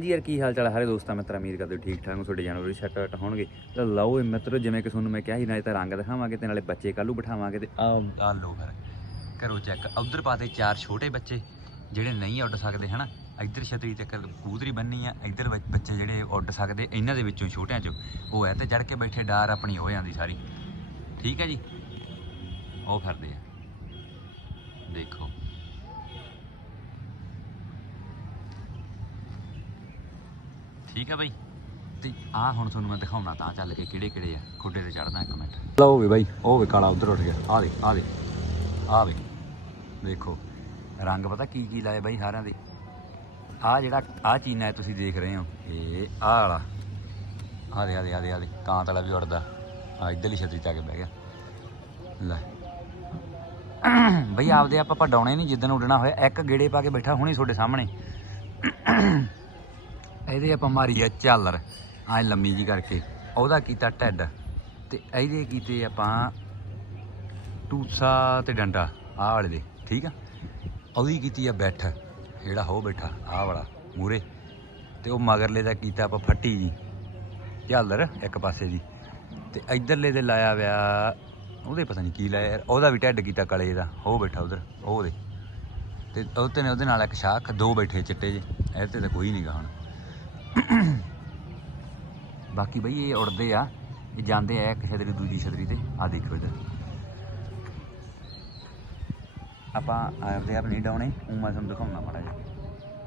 ਜੀ ਯਾਰ, ਕੀ ਹਾਲ ਚਾਲ ਹੈ ਸਾਰੇ ਦੋਸਤਾਂ, ਮਿੱਤਰ ਉਮੀਦ ਕਰਦੇ ਹੋ ਠੀਕ ਠਾਕ ਹੋ, ਤੁਹਾਡੇ ਜਾਨਵਰ ਵੀ ਸੈੱਟ ਆਊਟ ਹੋਣਗੇ। ਤਾਂ ਲਓ ਇਹ ਮਿੱਤਰੋ, ਜਿਵੇਂ ਕਿ ਤੁਹਾਨੂੰ ਮੈਂ ਕਿਹਾ ਸੀ, ਨਾਲੇ ਤਾਂ ਰੰਗ ਦਿਖਾਵਾਂਗੇ ਤੇ ਨਾਲੇ ਬੱਚੇ ਕੱਲੂ ਬਿਠਾਵਾਂਗੇ ਤੇ ਆਹ ਆ ਲਓ ਫਿਰ, ਕਰੋ ਚੈੱਕ ਉਧਰ ਪਾਤੇ ਚਾਰ ਛੋਟੇ ਬੱਚੇ, ਜਿਹੜੇ ਨਹੀਂ ਉੱਡ ਸਕਦੇ, ਹਨਾ? ਇੱਧਰ ਛਤਰੀ ਤੇ ਕਰ- ਬੰਨੀ ਆ, ਇੱਧਰ ਬੱਚ- ਬੱਚੇ ਜਿਹੜੇ ਉੱਡ ਸਕਦੇ, ਇਹਨਾਂ ਦੇ ਵਿੱਚੋਂ ਛੋਟਿਆਂ ਚੋਂ। ਉਹ ਹੈ ਤੇ ਚੜ ਕੇ ਬੈਠੇ, ਡਾਰ ਆਪਣੀ ਹੋ ਜਾਂਦੀ ਸਾਰੀ। ਠੀਕ ਹੈ ਜੀ? ਉਹ ਫਿਰਦੇ ਆ। ਦੇਖੋ। ਠੀਕ ਹੈ ਬਾਈ? ਤੇ ਆ ਹੁਣ ਤੁਹਾਨੂੰ ਮੈਂ ਦਿਖਾਉਣਾ, ਤਾਂ ਚੱਲ ਕੇ ਕਿਹੜੇ ਕਿਹੜੇ ਆ। ਖੁੱਡੇ ਤੇ ਚੜਦਾ ਇੱਕ ਮਿੰਟ। ਲਓ ਵੀ ਬਾਈ, ਉਹ ਵੇ ਕਾਲਾ ਉਧਰ ਉੱਠ ਗਿਆ। ਆ ਦੇ ਆ ਦੇ ਆ ਵੇ ਦੇਖੋ, ਰੰਗ ਪਤਾ ਕੀ ਕੀ ਲਾਏ ਬਾਈ ਸਾਰਿਆਂ ਦੇ। ਆ ਜਿਹੜਾ ਆ ਚੀਨਾ ਹੈ ਤੁਸੀਂ ਦੇਖ ਰਹੇ ਹੋ। ਇਹ ਆ ਵਾਲਾ। ਆ ਦੇ ਆ ਦੇ ਆ ਦੇ ਆ ਦੇ। ਕਾਂਤ ਵਾਲਾ ਵੀ ਉੜਦਾ ਆ ਇੱਧਰਲੀ ਛਤਰੀ ਤੇ ਆ ਕੇ ਬਹਿ ਗਿਆ। ਲੈ। ਬਈ ਆਪਦੇ ਆਪਾਂ ਪਡਾਉਣੇ ਨਹੀਂ, ਜਿੱਦਣ ਉੱਡਣਾ ਹੋਇਆ, ਇੱਕ ਗੇੜੇ ਪਾ ਕੇ ਬੈਠਾ ਹੁਣੀ ਤੁਹਾਡੇ ਸਾਹਮਣੇ। ਇਹਦੇ ਆਪਾਂ ਮਾਰੀ ਆ ਝਾਲਰ। ਐ ਲੰਮੀ ਜੀ ਕਰਕੇ। ਉਹਦਾ ਕੀਤਾ ਢੱਡ। ਤੇ ਇਹਦੇ ਕੀਤੇ ਆਪਾਂ ਟੂਸਾ ਤੇ ਡੰਡਾ, ਆਹ ਵਾਲੇ ਦੇ, ਠੀਕ ਆ? ਉਹਦੀ ਕੀਤੀ ਆ ਬੈਠ, ਜਿਹੜਾ ਹੋ ਬੈਠਾ, ਆਹ ਵਾਲਾ ਮੂਰੇ ਤੇ ਉਹ ਮਗਰਲੇ ਦਾ ਕੀਤਾ ਆਪਾਂ ਫੱਟੀ ਜੀ, ਝਾਲਰ ਇੱਕ ਪਾਸੇ ਦੀ। ਤੇ ਇਧਰਲੇ ਦੇ ਲਾਇਆ ਵਿਆ, ਉਹਦੇ ਪਤਾ ਨਹੀਂ ਕੀ ਲਾਇਆ ਯਾਰ, ਉਹਦਾ ਵੀ ਢੱਡ ਕੀਤਾ ਕਲੇ ਦਾ, ਉਹ ਬੈਠਾ ਉਧਰ ਉਹਦੇ ਤੇ ਉਹ ਤੇ ਨੇ ਉਹਦੇ ਨਾਲ ਇੱਕ ਸ਼ਾਖ ਦੋ ਬੈਠੇ ਚਿੱਟੇ ਜੇ ਇਹ ਤੇ ਤਾਂ ਕੋਈ ਨਹੀਂ ਗਾ ਹੁਣ। ਬਾਕੀ ਬਈ ਇਹ ਉੜਦੇ ਆ, ਇਹ ਜਾਂਦੇ ਆ ਇੱਕ ਛਤਰੀ, ਦੂਜੀ ਛਤਰੀ ਤੇ। ਆ ਦੇਖੋ ਇਧਰ। ਆਪਾਂ ਆਪਦੇ ਆਪ ਨਹੀਂ ਡਾਉਣੇ ਉਹ ਮੈਂ ਤੁਹਾਨੂੰ ਦਿਖਾਉਣਾ ਮਾੜਾ ਜਿਹਾ।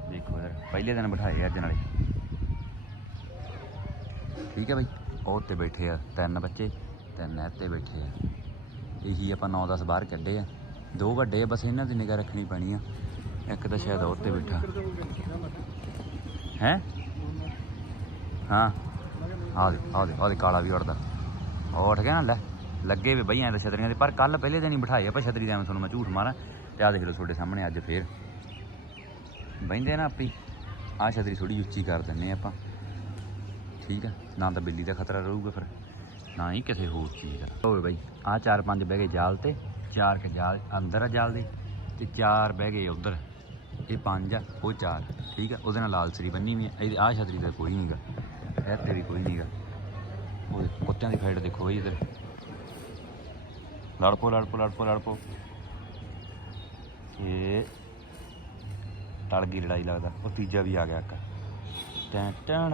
ਦੇਖੋ ਇਧਰ, ਪਹਿਲੇ ਦਿਨ ਬਿਠਾਏ ਅੱਜ ਨਾਲੇ। ਠੀਕ ਹੈ ਬਈ, ਉਹ ਤੇ ਬੈਠੇ ਆ ਤਿੰਨ ਬੱਚੇ, ਤਿੰਨ ਇੱਥੇ ਬੈਠੇ ਆ। ਇਹੀ ਆਪਾਂ 9-10 ਬਾਹਰ ਕੱਢੇ ਆ। ਦੋ ਵੱਡੇ ਆ, ਬਸ ਇਹਨਾਂ ਦੀ ਨਿਗਾਹ ਰੱਖਣੀ ਪੈਣੀ ਆ। ਇੱਕ ਤਾਂ ਸ਼ਾਇਦ ਉਹ ਤੇ ਬੈਠਾ। ਹੈ? ਹਾਂ। ਆ ਦੇ ਆ ਦੇ ਆ ਦੇ ਕਾਲਾ ਵੀ ਉੜਦਾ ਉਹ ਉੱਠ ਗਿਆ ਨਾ, ਲੈ, ਲੱਗੇ ਵੀ ਬਈਆਂ ਤਾਂ ਛਤਰੀਆਂ ਦੇ, ਪਰ ਕੱਲ ਪਹਿਲੇ ਦਿਨ ਹੀ ਬਿਠਾਏ ਆਪਾਂ ਛਤਰੀ ਦਾ, ਮੈਂ ਤੁਹਾਨੂੰ ਮੈਂ ਝੂਠ ਮਾਰਾਂ। ਤੇ ਆ ਦੇਖ ਲਓ ਤੁਹਾਡੇ ਸਾਹਮਣੇ ਅੱਜ ਫੇਰ। ਬਹਿੰਦੇ ਨਾ ਆਪੀ ਆ ਛਤਰੀ ਥੋੜੀ ਉੱਚੀ ਕਰ ਦਿੰਨੇ ਆਪਾਂ। ਠੀਕ ਆ, ਨਾ ਤਾਂ ਬਿੱਲੀ ਦਾ ਖਤਰਾ ਰਹੂਗਾ ਫਿਰ। ਨਾ ਹੀ ਕਿਸੇ ਹੋਰ ਚੀਜ਼ ਦਾ। ਹੋਵੇ ਬਾਈ ਆ ਚਾਰ ਪੰਜ ਬਹਿ ਗਏ ਜਾਲ ਤੇ, ਚਾਰ ਕ ਜਾਲ ਅੰਦਰ ਆ ਜਾਲ ਦੇ, ਤੇ ਚਾਰ ਬਹਿ ਗਏ ਉਧਰ। ਇਹ ਪੰਜ ਆ, ਉਹ ਚਾਰ। ਠੀਕ ਆ, ਉਹਦੇ ਨਾਲ ਲਾਲ ਸਰੀ ਬੰਨੀ ਵੀ ਆ। ਇਹਦੀ ਆ ਛਤਰੀ ਦਾ ਕੋਈ ਨਹੀਂਗਾ ਇਹ ਤੇ ਵੀ ਕੋਈ ਨਹੀਂਗਾ ਉਹ ਕੁੱਤਿਆਂ ਦੀ ਫਾਈਟ ਦੇਖੋ ਬਈ ਇਧਰ। ਲੜਪੋ ਲੜਪੋ ਲੜਪੋ ਲੜਪੋ। ਇਹ ਟਲ ਗਈ ਲੜਾਈ ਲੱਗਦਾ। ਉਹ ਤੀਜਾ ਵੀ ਆ ਗਿਆ ਇੱਕ। ਟੈਂ ਟਣ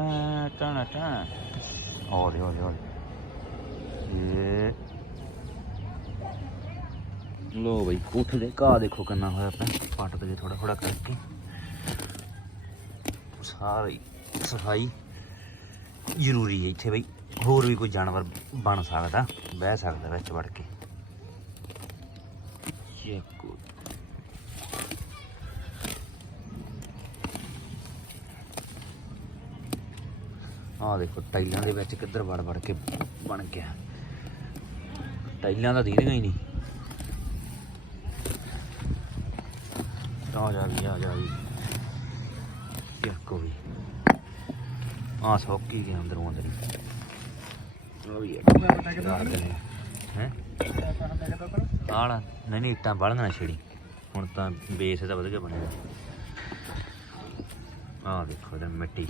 ਟਣ ਟਣ ਹੌਲੀ ਹੌਲੀ ਹੌਲੀ ਇਹ ਲੋ ਬਈ, ਉੱਠ ਦੇ। ਘਾਹ ਦੇਖੋ ਕਿੰਨਾ ਹੋਇਆ ਪਿਆ। ਪੱਟ ਤੇ ਥੋੜਾ ਥੋੜਾ ਕਰਕੇ। ਸਾਰੀ ਸਫ਼ਾਈ। ਜ਼ਰੂਰੀ ਹੈ ਇੱਥੇ ਬਈ। ਹੋਰ ਵੀ ਕੋਈ ਜਾਨਵਰ ਬਣ ਸਕਦਾ ਬਹਿ ਸਕਦਾ ਵਿੱਚ ਵੜ ਕੇ। ਚੈੱਕੋ ਆਹ ਦੇਖੋ ਟਾਈਲਾਂ ਦੇ ਵਿੱਚ ਕਿੱਧਰ ਵੜ ਵੜ ਕੇ ਬਣ ਗਿਆ। ਟਾਈਲਾਂ ਦਾ ਦੀਦੀਆਂ ਹੀ ਨਹੀਂ। ਆ ਜਾ ਵੀ ਆ ਜਾ ਵੀ। ਚੈੱਕੋ ਵੀ ਆ ਸੌਕੀ ਗਿਆ ਅੰਦਰੋਂ ਅੰਦਰ। ਹੀ ਉਹ ਵੀ ਹੈ? ਆਲਾ ਨਹੀਂ ਨਹੀਂ ਇੱਟਾਂ ਬਾਲਣਾ ਛੇੜੀ। ਹੁਣ ਤਾਂ ਬੇਸ ਇਹਦਾ ਵਧੀਆ ਬਣਿਆ। ਆਹ ਦੇਖੋ ਇਹਦਾ ਮਿੱਟੀ।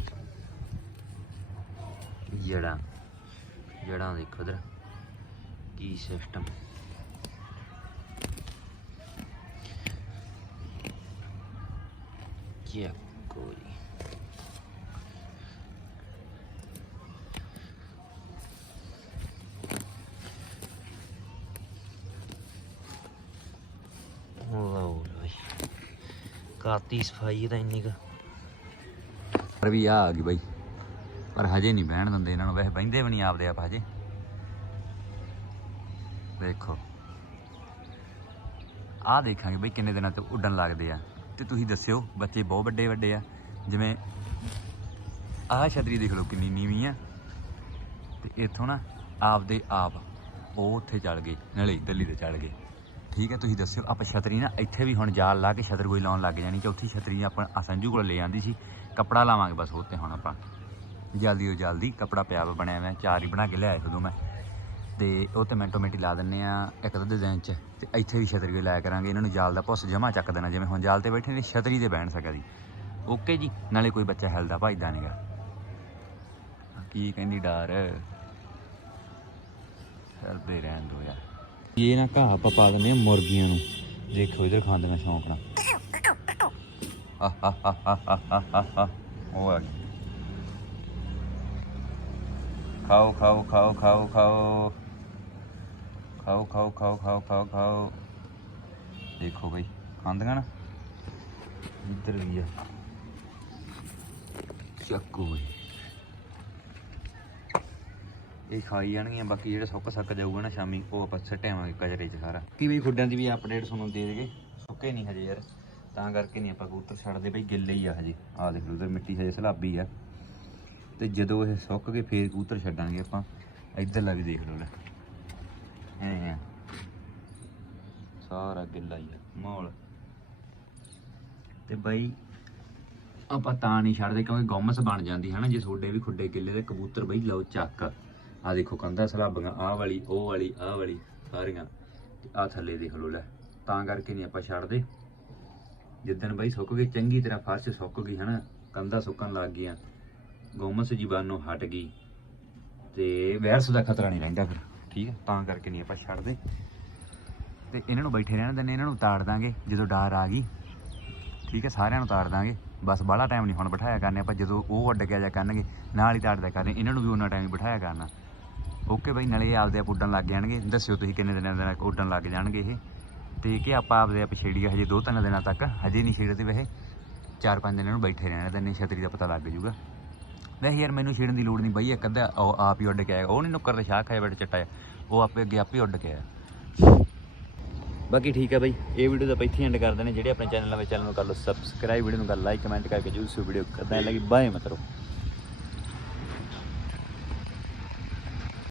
ਜੜਾਂ। ਜੜਾਂ ਦੇਖੋ ਇਧਰ। ਕੀ ਸਿਸਟਮ ਕੀ ਕੋਈ ਲਓ ਬਈ ਕਾਤੀ ਸਫ਼ਾਈ ਤਾਂ ਇੰਨੀ ਕੁ। ਪਰ ਵੀ ਆ ਆ ਗਈ ਬਾਈ। ਪਰ ਹਜੇ ਨਹੀਂ ਬਹਿਣ ਦਿੰਦੇ ਇਹਨਾਂ ਨੂੰ। ਵੈਸੇ ਬਹਿੰਦੇ ਵੀ ਨਹੀਂ ਆਪਦੇ ਆਪ ਹਜੇ। ਦੇਖੋ ਆਹ ਦੇਖਾਂਗੇ ਬਈ ਕਿੰਨੇ ਦਿਨਾਂ ਤੋਂ ਉੱਡਣ ਲੱਗਦੇ ਆ। ਤੇ ਤੁਸੀਂ ਦੱਸਿਓ, ਬੱਚੇ ਬਹੁਤ ਵੱਡੇ ਵੱਡੇ ਆ। ਜਿਵੇਂ ਆਹ ਛਤਰੀ ਦੇਖ ਲਓ ਕਿੰਨੀ ਨੀਵੀਂ ਆ। ਤੇ ਇੱਥੋਂ ਨਾ ਆਪਦੇ ਆਪ ਉਹ ਉੱਥੇ ਚੜ ਗਏ, ਨਾਲੇ ਦਿੱਲੀ ਤੇ ਚੜ ਗਏ। ਠੀਕ ਹੈ, ਤੁਸੀਂ ਦੱਸਿਓ। ਆਪਾਂ ਛਤਰੀ ਨਾ ਇੱਥੇ ਵੀ ਹੁਣ ਜਾਲ ਲਾ ਕੇ ਛਤਰ ਕੋਈ ਲਾਉਣ ਲੱਗ ਜਾਣੀ। ਚੌਥੀ ਛਤਰੀ ਆਪਾਂ ਅਸੰਜੂ ਕੋਲ ਲੈ ਆਂਦੀ ਸੀ। ਕੱਪੜਾ ਲਾਵਾਂਗੇ ਬਸ ਉਹ ਤੇ ਹੁਣ ਆਪਾਂ। ਜਲਦੀ ਤੋਂ ਜਲਦੀ ਕੱਪੜਾ ਪਿਆ ਵਾ, ਬਣਿਆ ਹੋਇਆ ਚਾਰ ਹੀ ਬਣਾ ਕੇ ਲਿਆਏ ਉਦੋਂ ਮੈਂ। ਤੇ ਉਹ ਤੇ ਮਿੰਟੋ ਮਿੰਟ ਲਾ ਦਿੰਨੇ ਆ ਇੱਕ ਅੱਧੇ ਦਿਨ ਚ। ਤੇ ਇੱਥੇ ਵੀ ਛਤਰੀ ਕੋਈ ਲਾਇਆ ਕਰਾਂਗੇ। ਇਹਨਾਂ ਨੂੰ ਜਾਲ ਦਾ ਪੁੱਸ ਜਮਾ ਚੱਕ ਦੇਣਾ। ਜਿਵੇਂ ਹੁਣ ਜਾਲ ਤੇ ਬੈਠੇ ਨੇ, ਛਤਰੀ ਤੇ ਬਹਿਣ ਸਕਦੀ ਓਕੇ ਜੀ। ਨਾਲੇ ਕੋਈ ਬੱਚਾ ਹਿਲਦਾ ਭਜਦਾ ਨਹੀਂਗਾ ਕੀ ਕਹਿੰਦੀ ਡਾਰ? ਚੱਲਦੇ ਰਹਿਣ ਦੋ ਯਾਰ। ਇਹ ਨਾ ਘਾਹ ਆਪਾਂ ਪਾ ਦਿੰਦੇ ਆ ਮੁਰਗੀਆਂ ਨੂੰ। ਦੇਖੋ ਇਧਰ ਖਾਂਦੀਆਂ ਸ਼ੌਂਕ ਨਾਲ ਉਹ ਆ ਗਈ। ਖਾਓ ਖਾਓ ਖਾਓ ਖਾਓ ਖਾਓ। ਖਾਓ ਖਾਓ ਖਾਓ ਖਾਓ ਖਾਓ ਖਾਓ। ਦੇਖੋ ਬਈ, ਖਾਂਦੀਆਂ ਨਾ। ਇੱਧਰ ਵੀ ਆ। ਚੱਕੋ ਬਈ। ਇਹ ਖਾਈ ਜਾਣਗੀਆਂ, ਬਾਕੀ ਜਿਹੜਾ ਸੁੱਕ ਸੱਕ ਜਾਊਗਾ ਨਾ ਸ਼ਾਮੀ, ਉਹ ਆਪਾਂ ਸੱਟਿਆਵਾਂਗੇ ਕਚਰੇ 'ਚ ਸਾਰਾ। ਕੀ ਬਈ ਖੁੱਡਾਂ ਦੀ ਵੀ ਅਪਡੇਟ ਤੁਹਾਨੂੰ ਦੇ ਦੇਗੇ। ਸੁੱਕੇ ਨਹੀਂ ਹਜੇ ਯਾਰ, ਤਾਂ ਕਰਕੇ ਨਹੀਂ ਆਪਾਂ ਕਬੂਤਰ ਛੱਡਦੇ। ਬਈ ਗਿੱਲੇ ਹੀ ਆ ਹਜੇ। ਆ ਦੇਖ ਲਓ ਉਧਰ ਮਿੱਟੀ ਹਜੇ ਸਲਾਬੀ ਆ। ਤੇ ਜਦੋਂ ਇਹ ਸੁੱਕ ਕੇ ਫੇਰ ਕਬੂਤਰ ਛੱਡਾਂਗੇ ਆਪਾਂ। ਇੱਧਰਲਾ ਵੀ ਦੇਖ ਲਓ ਲੈ। ਐ ਸਾਰਾ ਗਿੱਲਾ ਹੀ ਆ, ਮਾਹੌਲ। ਤੇ ਬਈ ਆਪਾਂ ਤਾਂ ਨਹੀਂ ਛੱਡਦੇ, ਕਿਉਂਕਿ ਗੌਮਸ ਬਣ ਜਾਂਦੀ ਹੈ ਨਾ, ਜੇ ਤੁਹਾਡੇ ਵੀ ਖੁੱਡੇ ਗਿੱਲੇ ਦੇ ਕਬੂਤਰ ਬਈ ਲਓ ਚੱਕ। ਆ ਦੇਖੋ ਕੰਧਾਂ ਸਲਾਬੀਆਂ ਆਹ ਵਾਲੀ, ਉਹ ਵਾਲੀ, ਆਹ ਵਾਲੀ, ਸਾਰੀਆਂ। ਤੇ ਆ ਥੱਲੇ ਦੇਖ ਲਓ ਲੈ, ਤਾਂ ਕਰਕੇ ਨਹੀਂ ਆਪਾਂ ਛੱਡਦੇ। ਜਿੱਦਣ ਬਈ ਸੁੱਕ ਗਈ ਚੰਗੀ ਤਰ੍ਹਾਂ ਫਰਸ਼ ਸੁੱਕ ਗਈ, ਹਨਾ? ਕੰਧਾਂ ਸੁੱਕਣ ਲੱਗ ਗਈਆਂ। ਗੌਮਸ ਜੀਵਾਣੂ ਹਟ ਗਈ। ਤੇ ਵਾਇਰਸ ਦਾ ਖਤਰਾ ਨਹੀਂ ਰਹਿੰਦਾ ਫਿਰ, ਠੀਕ ਹੈ? ਤਾਂ ਕਰਕੇ ਨਹੀਂ ਆਪਾਂ ਛੱਡਦੇ। ਤੇ ਇਹਨਾਂ ਨੂੰ ਬੈਠੇ ਰਹਿਣ ਦਿੰਦੇ, ਇਹਨਾਂ ਨੂੰ ਤਾੜ ਦਾਂਗੇ, ਜਦੋਂ ਡਾਰ ਆ ਗਈ। ਠੀਕ ਹੈ? ਸਾਰਿਆਂ ਨੂੰ ਤਾੜ ਦਾਂਗੇ। ਬਸ ਬਾਹਲਾ ਟਾਈਮ ਨਹੀਂ ਹੁਣ ਬਿਠਾਇਆ ਕਰਨੇ, ਆਪਾਂ ਜਦੋਂ ਉਹ ਅੱਡ ਗਿਆ ਆ ਜਾ ਕਰਨਗੇ, ਨਾਲ ਹੀ ਤਾੜ ਦਿਆ ਕਰਨੇ। ਇਹਨਾਂ ਨੂੰ ਵੀ ਉਹਨਾਂ ਟਾਈਮ ਹੀ ਬਿਠਾਇਆ ਕਰਨਾ। ਓਕੇ ਬਾਈ, ਨਾਲੇ ਆਪਦੇ ਆਪ ਉੱਡਣ ਲੱਗ ਜਾਣਗੇ। ਦੱਸਿਓ ਤੁਸੀਂ ਕਿੰਨੇ ਦਿਨਾਂ ਦੇ ਨਾਲ ਉੱਡਣ ਲੱਗ ਜਾਣਗੇ ਇਹ। ਤੇ ਕਿ ਆਪਾਂ ਆਪਦੇ ਆਪ ਛੇੜੀਏ ਹਜੇ ਦੋ ਤਿੰਨ ਦਿਨਾਂ ਤੱਕ। ਹਜੇ ਨਹੀਂ ਛੇੜਦੇ ਵੈਸੇ। ਚਾਰ ਪੰਜ ਦਿਨ ਇਹਨੂੰ ਬੈਠੇ ਰਹਿਣਾ, ਤਾਂ ਨਹੀਂ ਛਤਰੀ ਦਾ ਪਤਾ ਲੱਗ ਜਾਊਗਾ। ਵੈਸੇ ਯਾਰ ਮੈਨੂੰ ਛੇੜਨ ਦੀ ਲੋੜ ਨਹੀਂ ਬਈ, ਇੱਕ ਅੱਧਾ ਉਹ ਆਪ ਹੀ ਉੱਡ ਕੇ ਆਇਆ। ਉਹ ਨਹੀਂ ਨੁੱਕਰ ਦੇ ਸ਼ਾਹ ਖਾਏ ਬੜੇ ਚੱਟਾ ਜਿਹਾ। ਉਹ ਆਪੇ ਅੱਗੇ ਆਪੇ ਉੱਡ ਕੇ ਆਇਆ। ਬਾਕੀ ਠੀਕ ਹੈ ਬਾਈ, ਇਹ ਵੀਡੀਓ ਤਾਂ ਇੱਥੇ ਐਂਡ ਕਰ ਦੇਣੇ ਜਿਹੜੇ ਆਪਣੇ ਚੈਨਲ ਵਿੱਚ ਚੈਨਲ ਨੂੰ ਕਰ ਲਓ ਸਬਸਕ੍ਰਾਈਬ ਵੀਡੀਓ ਨੂੰ ਕਰ ਲਾਈਕ ਕਮੈਂਟ ਕਰਕੇ ਜ਼ਰੂਰ ਸੋ ਵੀਡੀਓ ਕਰਦਾ ਲੱਗੀ। ਬਾਏ ਮਤਲਬ